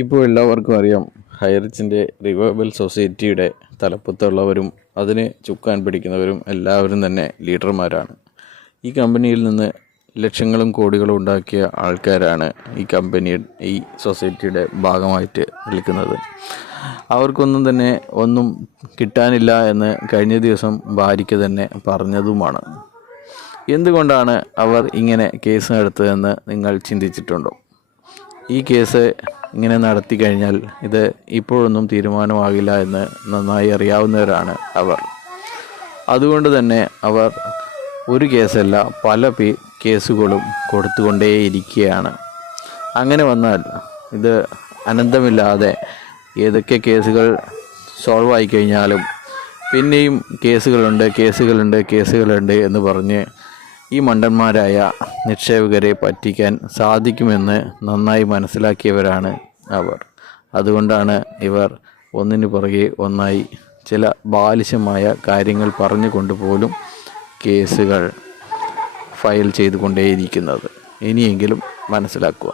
ഇപ്പോൾ എല്ലാവർക്കും അറിയാം, ഹൈറിച്ചിൻ്റെ റിവൈവൽ സൊസൈറ്റിയുടെ തലപ്പത്തുള്ളവരും അതിനെ ചുക്കാൻ പിടിക്കുന്നവരും എല്ലാവരും തന്നെ ലീഡർമാരാണ്. ഈ കമ്പനിയിൽ നിന്ന് ലക്ഷങ്ങളും കോടികളും ഉണ്ടാക്കിയ ആൾക്കാരാണ് ഈ സൊസൈറ്റിയുടെ ഭാഗമായിട്ട് നിൽക്കുന്നത്. അവർക്കൊന്നും തന്നെ ഒന്നും കിട്ടാനില്ല എന്ന് കഴിഞ്ഞ ദിവസം ഭാര്യയ്ക്ക് തന്നെ പറഞ്ഞതുമാണ്. എന്തുകൊണ്ടാണ് അവർ ഇങ്ങനെ കേസ് നടത്തുന്നതെന്ന് നിങ്ങൾ ചിന്തിച്ചിട്ടുണ്ടോ? ഈ കേസ് ഇങ്ങനെ നടത്തി കഴിഞ്ഞാൽ ഇത് ഇപ്പോഴൊന്നും തീരുമാനമാകില്ല എന്ന് നന്നായി അറിയാവുന്നവരാണ് അവർ. അതുകൊണ്ട് തന്നെ അവർ ഒരു കേസല്ല പല കേസുകളും കൊടുത്തുകൊണ്ടേയിരിക്കുകയാണ്. അങ്ങനെ വന്നാൽ ഇത് അനന്തമില്ലാതെ ഏതൊക്കെ കേസുകൾ സോൾവ് ആയി കഴിഞ്ഞാലും പിന്നെയും കേസുകളുണ്ട് എന്ന് പറഞ്ഞ് ഈ മണ്ടന്മാരായ നിക്ഷേപകരെ പറ്റിക്കാൻ സാധിക്കുമെന്ന് നന്നായി മനസ്സിലാക്കിയവരാണ് അവർ. അതുകൊണ്ടാണ് ഇവർ ഒന്നിനു പുറകെ ഒന്നായി ചില ബാലിശമായ കാര്യങ്ങൾ പറഞ്ഞുകൊണ്ടുപോലും കേസുകൾ ഫയൽ ചെയ്തുകൊണ്ടേയിരിക്കുന്നത്. ഇനിയെങ്കിലും മനസ്സിലാക്കുക.